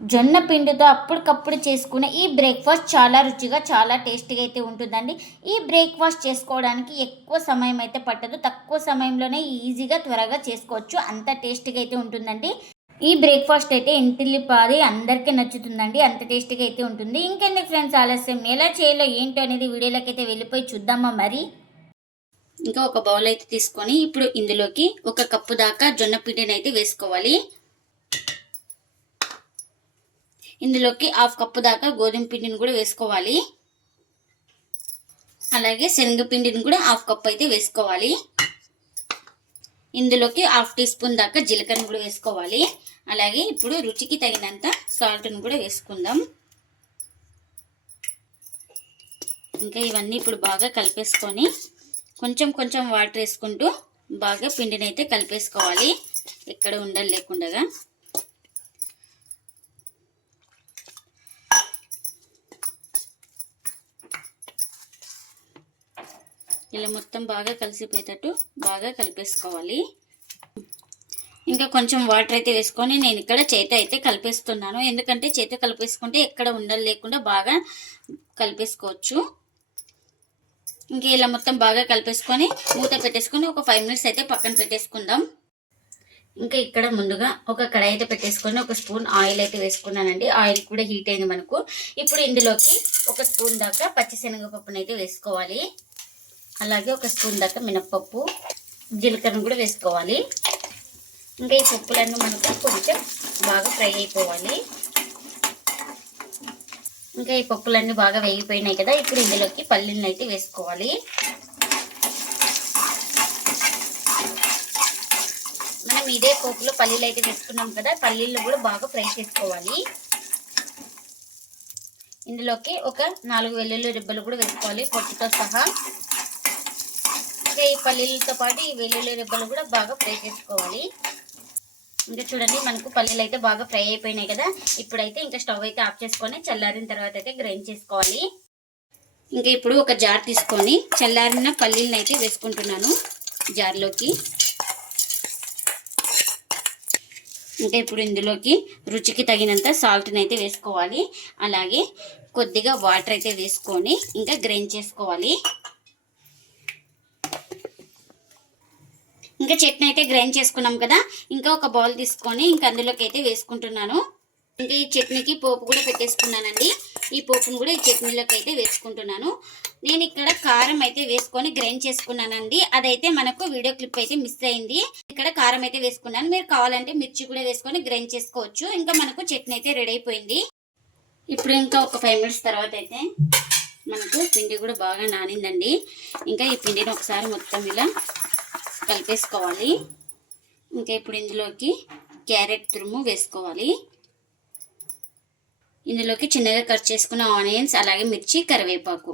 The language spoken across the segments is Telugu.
జొన్న పిండితో అప్పటికప్పుడు చేసుకునే ఈ బ్రేక్ఫాస్ట్ చాలా రుచిగా చాలా టేస్టీగా అయితే ఉంటుందండి. ఈ బ్రేక్ఫాస్ట్ చేసుకోవడానికి ఎక్కువ సమయం అయితే పట్టదు. తక్కువ సమయంలోనే ఈజీగా త్వరగా చేసుకోవచ్చు. అంత టేస్టీగా అయితే ఉంటుందండి. ఈ బ్రేక్ఫాస్ట్ అయితే ఇంటిల్లిపాది అందరికీ నచ్చుతుందండి. అంత టేస్టీగా అయితే ఉంటుంది. ఇంకెందుకు ఫ్రెండ్స్ ఆలస్యం? ఎలా చేయాలో ఏంటో అనేది వీడియోలోకి అయితే వెళ్ళిపోయి చూద్దామా మరి? ఇంకా ఒక బౌల్ అయితే తీసుకొని ఇప్పుడు ఇందులోకి ఒక కప్పు దాకా జొన్న పిండిని అయితే వేసుకోవాలి. ఇందులోకి హాఫ్ కప్పు దాకా గోధుమ పిండిని కూడా వేసుకోవాలి. అలాగే శనగపిండిని కూడా హాఫ్ కప్ అయితే వేసుకోవాలి. ఇందులోకి హాఫ్ టీ స్పూన్ దాకా జీలకర్రను కూడా వేసుకోవాలి. అలాగే ఇప్పుడు రుచికి తగినంత సాల్ట్ను కూడా వేసుకుందాం. ఇంకా ఇవన్నీ ఇప్పుడు బాగా కలిపేసుకొని కొంచెం కొంచెం వాటర్ వేసుకుంటూ బాగా పిండిని అయితే కలిపేసుకోవాలి. ఎక్కడ ఉండలు లేకుండా ఇలా మొత్తం బాగా కలిసిపోయేటట్టు బాగా కలిపేసుకోవాలి. ఇంకా కొంచెం వాటర్ అయితే వేసుకొని నేను ఇక్కడ చేత అయితే కలిపేస్తున్నాను. ఎందుకంటే చేత కలిపేసుకుంటే ఎక్కడ ఉండలు లేకుండా బాగా కలిపేసుకోవచ్చు. ఇంకా ఇలా మొత్తం బాగా కలిపేసుకొని మూత పెట్టేసుకొని ఒక ఫైవ్ మినిట్స్ అయితే పక్కన పెట్టేసుకుందాం. ఇంకా ఇక్కడ ముందుగా ఒక కడాయి అయితే పెట్టేసుకొని ఒక స్పూన్ ఆయిల్ అయితే వేసుకున్నానండి. ఆయిల్ కూడా హీట్ అయింది మనకు. ఇప్పుడు ఇందులోకి ఒక స్పూన్ దాకా పచ్చిశనగపప్పును అయితే వేసుకోవాలి. అలాగే ఒక స్పూన్ దాకా మినప్పప్పు జీలకర్రను కూడా వేసుకోవాలి. ఇంకా ఈ పప్పులన్నీ మనకు కొంచెం బాగా ఫ్రై అయిపోవాలి. ఇంకా ఈ పప్పులన్నీ బాగా వేగిపోయినాయి కదా ఇప్పుడు ఇందులోకి పల్లీలను అయితే వేసుకోవాలి. మనం ఇదే పోపులో పల్లీలు అయితే వేసుకున్నాం కదా పల్లీలు కూడా బాగా ఫ్రై చేసుకోవాలి. ఇందులోకి ఒక నాలుగు వెల్లుల్లి రిబ్బలు కూడా వేసుకోవాలి పొట్టుతో సహా. పల్లీలతో పాటు ఈ వెల్లుల్లి రిబ్బలు కూడా బాగా ఫ్రై చేసుకోవాలి. ఇంకా చూడండి మనకు పల్లీలు అయితే బాగా ఫ్రై అయిపోయినాయి కదా. ఇప్పుడైతే ఇంకా స్టవ్ అయితే ఆఫ్ చేసుకొని చల్లారిన తర్వాత అయితే గ్రైండ్ చేసుకోవాలి. ఇంకా ఇప్పుడు ఒక జార్ తీసుకొని చల్లారిన పల్లీలను అయితే వేసుకుంటున్నాను జార్లోకి. ఇంకా ఇప్పుడు ఇందులోకి రుచికి తగినంత సాల్ట్ని అయితే వేసుకోవాలి. అలాగే కొద్దిగా వాటర్ అయితే వేసుకొని ఇంకా గ్రైండ్ చేసుకోవాలి. ఇంకా చట్నీ అయితే గ్రైండ్ చేసుకున్నాం కదా. ఇంకా ఒక బౌల్ తీసుకొని ఇంకా అందులోకి అయితే వేసుకుంటున్నాను. ఇంకా ఈ చట్నీకి పోపు కూడా పెట్టేసుకున్నానండి. ఈ పోపును కూడా ఈ చట్నీలోకి అయితే వేసుకుంటున్నాను. నేను ఇక్కడ కారం అయితే వేసుకొని గ్రైండ్ చేసుకున్నానండి. అదైతే మనకు వీడియో క్లిప్ అయితే మిస్ అయింది. ఇక్కడ కారం అయితే వేసుకున్నాను. మీరు కావాలంటే మిర్చి కూడా వేసుకొని గ్రైండ్ చేసుకోవచ్చు. ఇంకా మనకు చట్నీ అయితే రెడీ అయిపోయింది. ఇప్పుడు ఇంకా ఒక ఫైవ్ మినిట్స్ తర్వాత అయితే మనకు పిండి కూడా బాగా నానిందండి. ఇంకా ఈ పిండిని ఒకసారి మొత్తం ఇలా కలిపేసుకోవాలి. ఇంకా ఇప్పుడు ఇందులోకి క్యారెట్ తురుము వేసుకోవాలి. ఇందులోకి చిన్నగా కట్ చేసుకున్న ఆనియన్స్ అలాగే మిర్చి కరివేపాకు.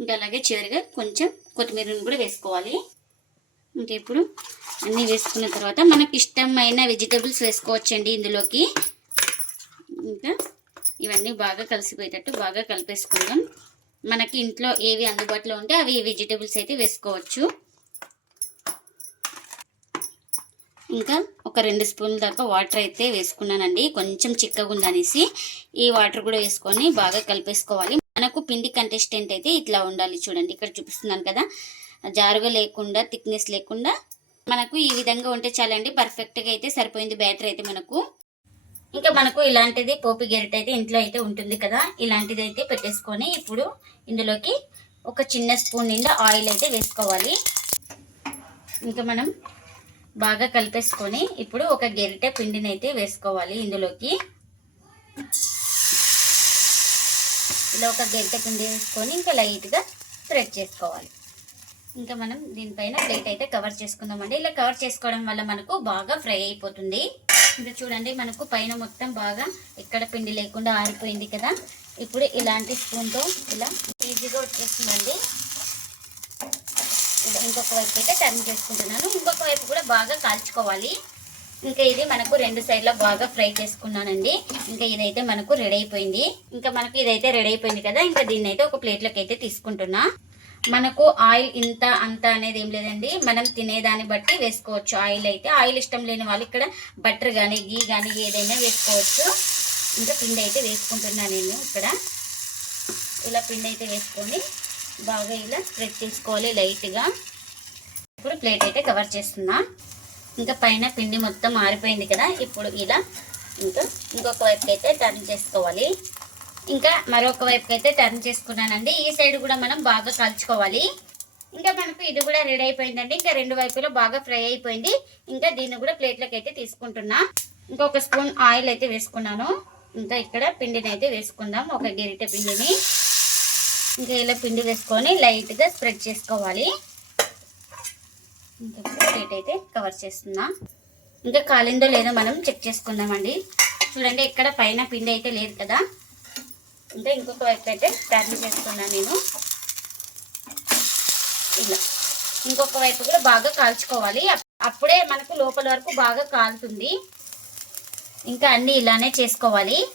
ఇంకా అలాగే చివరిగా కొంచెం కొత్తిమీరను కూడా వేసుకోవాలి. ఇంకా ఇప్పుడు అన్నీ వేసుకున్న తర్వాత మనకి ఇష్టమైన వెజిటబుల్స్ వేసుకోవచ్చండి ఇందులోకి. ఇంకా ఇవన్నీ బాగా కలిసిపోయేటట్టు బాగా కలిపేసుకుందాం. మనకి ఇంట్లో ఏవి అందుబాటులో ఉంటే అవి వెజిటేబుల్స్ అయితే వేసుకోవచ్చు. ఇంకా ఒక రెండు స్పూన్ల దాకా వాటర్ అయితే వేసుకున్నానండి. కొంచెం చిక్కగా ఉందనేసి ఈ వాటర్ కూడా వేసుకొని బాగా కలిపేసుకోవాలి. మనకు పిండి కంటెస్టెంట్ అయితే ఇట్లా ఉండాలి చూడండి. ఇక్కడ చూపిస్తున్నాను కదా. జారుగా లేకుండా థిక్నెస్ లేకుండా మనకు ఈ విధంగా ఉంటే చాలండి. పర్ఫెక్ట్గా అయితే సరిపోయింది. బ్యాటర్ అయితే మనకు. ఇంకా మనకు ఇలాంటిది పోపు గెరిట అయితే ఇంట్లో అయితే ఉంటుంది కదా ఇలాంటిది అయితే పెట్టేసుకొని ఇప్పుడు ఇందులోకి ఒక చిన్న స్పూన్ నిండా ఆయిల్ అయితే వేసుకోవాలి. ఇంకా మనం బాగా కలిపేసుకొని ఇప్పుడు ఒక గెరిటె పిండిని అయితే వేసుకోవాలి ఇందులోకి. ఇలా ఒక గెరిటె పిండి వేసుకొని ఇంకా లైట్గా స్ప్రెడ్ చేసుకోవాలి. ఇంకా మనం దీనిపైన ప్లేట్ అయితే కవర్ చేసుకుందామండి. ఇలా కవర్ చేసుకోవడం వల్ల మనకు బాగా ఫ్రై అయిపోతుంది. ఇది చూడండి మనకు పైన మొత్తం బాగా ఎక్కడ పిండి లేకుండా ఆరిపోయింది కదా. ఇప్పుడు ఇలాంటి స్పూన్తో ఇలా ఈజీగా వచ్చేస్తుందండి. ఇలా ఇంకొక వైపు అయితే టర్న్ చేసుకుంటున్నాను. ఇంకొక వైపు కూడా బాగా కాల్చుకోవాలి. ఇంకా ఇది మనకు రెండు సైడ్లో బాగా ఫ్రై చేసుకున్నానండి. ఇంకా ఇదైతే మనకు రెడీ అయిపోయింది. ఇంకా మనకు ఇదైతే రెడీ అయిపోయింది కదా. ఇంకా దీన్ని అయితే ఒక ప్లేట్లోకి అయితే తీసుకుంటున్నా. మనకు ఆయిల్ ఇంత అంత అనేది ఏం లేదండి. మనం తినేదాన్ని బట్టి వేసుకోవచ్చు. ఆయిల్ అయితే ఆయిల్ ఇష్టం లేని వాళ్ళు ఇక్కడ బటర్ కానీ గీ కానీ ఏదైనా వేసుకోవచ్చు. ఇంకా పిండి అయితే వేసుకుంటున్నాను నేను ఇక్కడ. ఇలా పిండి అయితే వేసుకొని బాగా ఇలా స్ప్రెడ్ చేసుకోవాలి లైట్గా. ఇప్పుడు ప్లేట్ అయితే కవర్ చేస్తున్నా. ఇంకా పైన పిండి మొత్తం ఆరిపోయింది కదా. ఇప్పుడు ఇలా ఇంకా ఇంకొక వైపు అయితే టర్న్ చేసుకోవాలి. ఇంకా మరొక వైపుకి అయితే టర్న్ చేసుకున్నానండి. ఈ సైడ్ కూడా మనం బాగా కాల్చుకోవాలి ఇంకా మనకు ఇది కూడా రెడీ అయిపోయిందండి. ఇంకా రెండు వైపులో బాగా ఫ్రై అయిపోయింది. ఇంకా దీన్ని కూడా ప్లేట్లోకి అయితే తీసుకుంటున్నా. ఇంకొక స్పూన్ ఆయిల్ అయితే వేసుకున్నాను. ఇంకా ఇక్కడ పిండిని అయితే వేసుకుందాం. ఒక గిరిట పిండిని. ఇంకా ఇలా పిండి వేసుకొని లైట్గా స్ప్రెడ్ చేసుకోవాలి. ఇంకా ప్లేట్ అయితే కవర్ చేస్తున్నా. ఇంకా కాలిందో లేదో మనం చెక్ చేసుకుందామండి. చూడండి ఇక్కడ పైన పిండి అయితే లేదు కదా. అంటే ఇంకొక వైపు అయితే టర్న్ చేస్తున్నాను నేను. ఇలా. ఇంకొక వైపు కూడా బాగా కాల్చుకోవాలి. అప్- అప్పుడే మనకు లోపల వరకు బాగా కాలుతుంది. ఇంకా అన్నీ ఇలానే చేసుకోవాలి.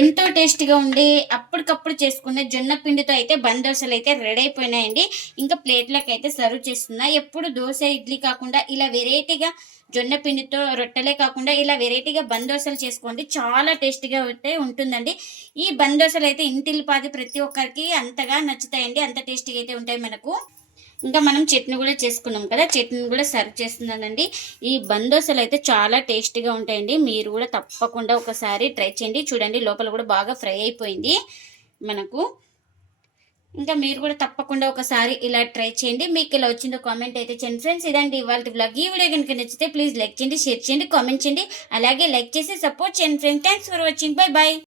ఎంతో టేస్టీగా ఉండి అప్పటికప్పుడు చేసుకునే జొన్న పిండితో అయితే బందోసలు అయితే రెడీ అయిపోయినాయండి. ఇంకా ప్లేట్లకు అయితే సర్వ్ చేస్తున్నా. ఎప్పుడు దోశ ఇడ్లీ కాకుండా ఇలా వెరైటీగా జొన్న పిండితో రొట్టెలే కాకుండా ఇలా వెరైటీగా బందోసలు చేసుకోండి. చాలా టేస్టీగా అయితే ఉంటుందండి. ఈ బందోసలు అయితే ఇంటిల్లిపాది ప్రతి ఒక్కరికి అంతగా నచ్చుతాయండి. అంత టేస్టీగా అయితే ఉంటాయి మనకు. ఇంకా మనం చట్నీ కూడా చేసుకున్నాం కదా చట్నీ కూడా సర్వ్ చేస్తున్నానండి. ఈ బందోసలు అయితే చాలా టేస్టీగా ఉంటాయండి. మీరు కూడా తప్పకుండా ఒకసారి ట్రై చేయండి. చూడండి లోపల కూడా బాగా ఫ్రై అయిపోయింది మనకు. ఇంకా మీరు కూడా తప్పకుండా ఒకసారి ఇలా ట్రై చేయండి. మీకు ఇలా వచ్చిందో కామెంట్ అయితే చేయండి. ఫ్రెండ్స్ ఇదండి ఇవాళ బ్లాగ్ ఈ వీడియో కనుక నచ్చితే ప్లీజ్ లైక్ చేయండి షేర్ చేయండి కామెంట్ చేయండి. అలాగే లైక్ చేసి సపోర్ట్ చేయండి friends thanks for watching bye bye